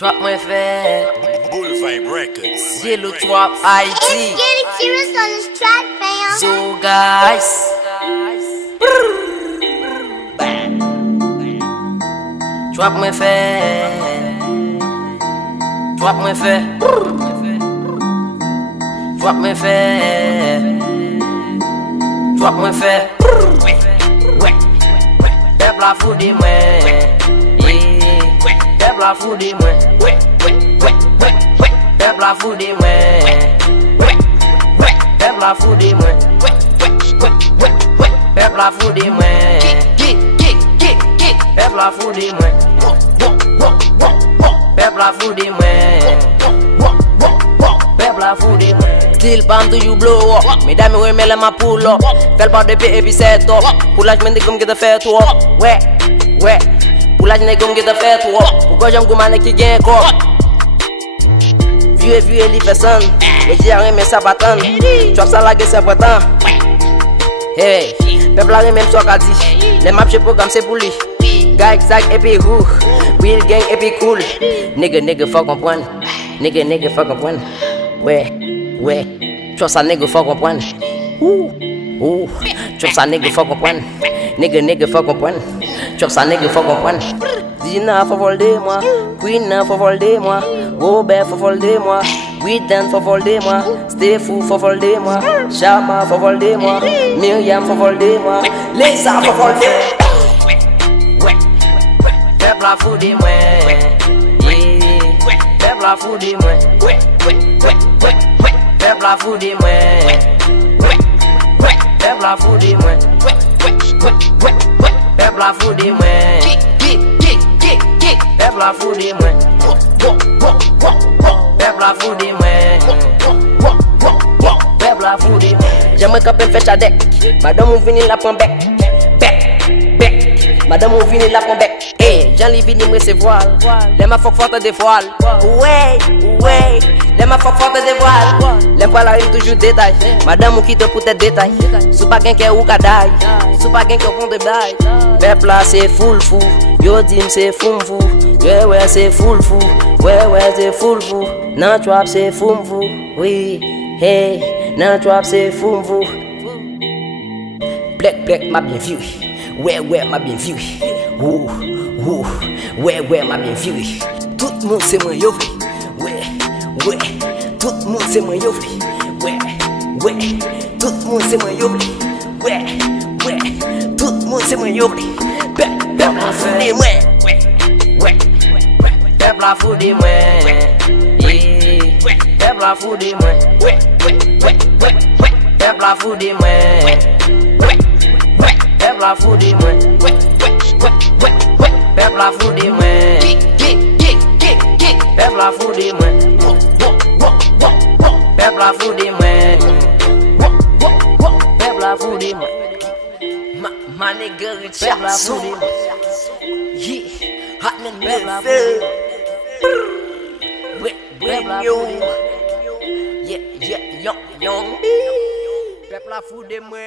Trap mwen fè Bull Vibe Records. Thellow Trap IT. It's getting serious on this track, fam. So guys Trap mwen fè Trap mwen fè Trap mwen fè Trap mwen fè Pep la foudi mwen Pep la foudi mwen Pep la foudi mwen Pep la foudi mwen Pep la foudi mwen Pep la foudi mwen Pep la foudi mwen Pep la foudi mwen Still palm to you blow up. Me dame we me let my pull up. Fell par de pied et puis set up. Poulage men de comme get a fait toi. Ouais, ouais. Poulage ne comme get a fait toi. Pourquoi j'aime goumane qui gagne corps? Vieux et li fait son. Les j'ai mais ça pas tant. Chop ça la gueule c'est pas tant. Hey, peuple la même soit qu'a dit. Les maps je programme c'est pour lui. Gag sac et puis who. Real gang et puis cool. Nigga faut comprendre. Nigga faut comprendre. Ouais. Ouais, chop ça nègre faut comprendre. Chop ça nègre faut comprendre. Nègre faut comprendre. Chop ça nègre faut comprendre. Dina faut voler moi, Queen faut voler moi, Robert faut voler moi, Witten faut voler moi, Stefou faut voler moi, Chama faut voler moi, Myriam faut voler moi, Lisa faut voler. Ouais, peuple la foudi moi. Peuple la foudi moi. Pep la foudi mwen Pep la foudi mwen Pep la foudi mwen Pep la foudi mwen Pep la foudi mwen Pep la foudi mwen J'aimerais qu'on peut faire chadek Madame ou vini la prend bec Bec Madame ou vini la prend bec Hey, j'en li vini mwen se voile Les ma fok forte de voile Ouais Les ma fok forte de voile Les poils arrivent toujours détail Madame ou quitte pour tes détails Sou pas gen ou kadaï Sou pas gen fond de bail Pep la c'est full fou Yo dim c'est fou. Ouais c'est full fou Ouais c'est full fou Nan trap c'est fou. Oui, hey Nan trap c'est fou. Black m'a bien vu Ouais m'a bien vu Ouais m'a bien vu Tout le monde c'est moi yo Ouais tout le monde c'est moi yo Ouais tout le monde c'est moi yo Ouais tout le monde c'est moi yo Pep la foudi moi Pep la foudi moi Pep la foudi moi Pep la foudi moi Pep la foudi moi Pep la foudi moi Pep la foudi moi Pep la foudi moi Pep la foudi moi Ma nigga Richard Pep la foudi moi Yeah Hot man Pep la foudi Pep la foudi moi Yeah young Pep la foudi moi